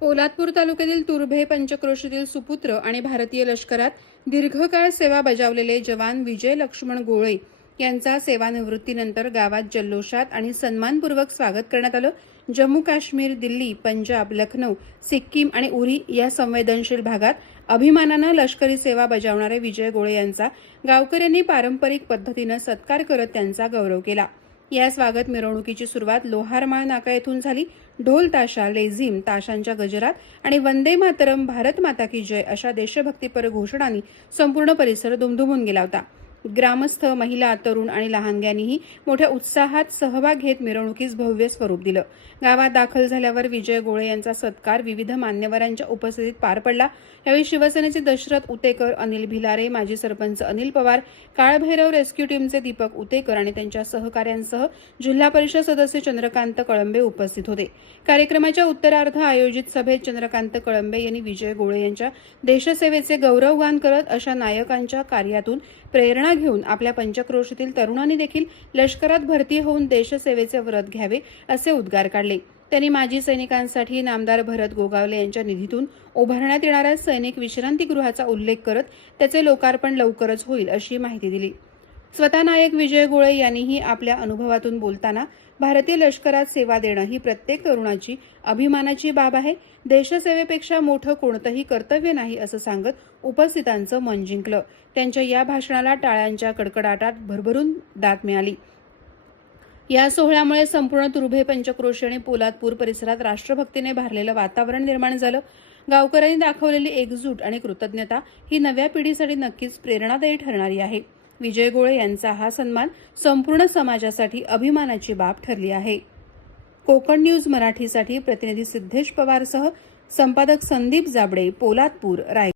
पोलादपूर तालुक्यातील तुर्भे पंचक्रोशीतील सुपुत्र आणि भारतीय लष्करात दीर्घकाळ सेवा बजावलेले जवान विजय लक्ष्मण गोळे यांचा सेवानिवृत्तीनंतर गावात जल्लोषात आणि सन्मानपूर्वक स्वागत करण्यात आलं. जम्मू काश्मीर दिल्ली पंजाब लखनौ सिक्कीम आणि उरी या संवेदनशील भागात अभिमानानं लष्करी सेवा बजावणारे विजय गोळे यांचा गावकऱ्यांनी पारंपरिक पद्धतीनं सत्कार करत त्यांचा गौरव केला. या स्वागत मिरवणुकीची सुरुवात लोहारमाळ नाका येथून झाली. ढोल ताशा लेझिम ताशांच्या गजरात आणि वंदे मातरम भारत माता की जय अशा देशभक्तीपर घोषणांनी संपूर्ण परिसर दुमदुमून गेला होता. ग्रामस्थ महिला तरुण आणि लहानग्यांनीही मोठ्या उत्साहात सहभाग घेत मिरवणुकीस भव्य स्वरूप दिलं. गावात दाखल झाल्यावर विजय गोळे यांचा सत्कार विविध मान्यवरांच्या उपस्थितीत पार पडला. यावेळी शिवसेनेचे दशरथ उतेकर अनिल भिलारे माजी सरपंच अनिल पवार काळभैरव रेस्क्यू टीमचे दीपक उतेकर आणि त्यांच्या सहकाऱ्यांसह जिल्हा परिषद सदस्य चंद्रकांत कळंबे उपस्थित होते. कार्यक्रमाच्या उत्तरार्ध आयोजित सभेत चंद्रकांत कळंबे यांनी विजय गोळे यांच्या देशसेवेचे गौरवगान करत अशा नायकांच्या कार्यातून प्रेरणा घेऊन आपल्या पंचक्रोशीतील तरुणांनी देखील लष्करात भरती होऊन देशसेवेचे व्रत घ्यावे असे उद्गार काढले. त्यांनी माजी सैनिकांसाठी नामदार भरत गोगावले यांच्या निधीतून उभारण्यात येणाऱ्या सैनिक विश्रांतीगृहाचा उल्लेख करत त्याचे लोकार्पण लवकरच होईल अशी माहिती दिली. स्वतः नायक विजय गोळे यांनीही आपल्या अनुभवातून बोलताना भारतीय लष्करात सेवा देणं ही प्रत्येक तरुणाची अभिमानाची बाब आहे. देशसेवेपेक्षा मोठं कोणतंही कर्तव्य नाही असं सांगत उपस्थितांचं मन जिंकलं. त्यांच्या या भाषणाला टाळ्यांच्या कडकडाटात भरभरून दात मिळाली. या सोहळ्यामुळे संपूर्ण तुर्भे पंचक्रोशी आणि पोलादपूर परिसरात राष्ट्रभक्तीने भारलेलं वातावरण निर्माण झालं. गावकऱ्यांनी दाखवलेली एकजूट आणि कृतज्ञता ही नव्या पिढीसाठी नक्कीच प्रेरणादायी ठरणारी आहे. विजय गोळे यांचा हा सन्मान संपूर्ण समाजासाठी अभिमानाची बाब ठरली आहे. कोकण न्यूज मराठीसाठी प्रतिनिधी सिद्धेश पवारसह संपादक संदीप जाबडे पोलादपूर राय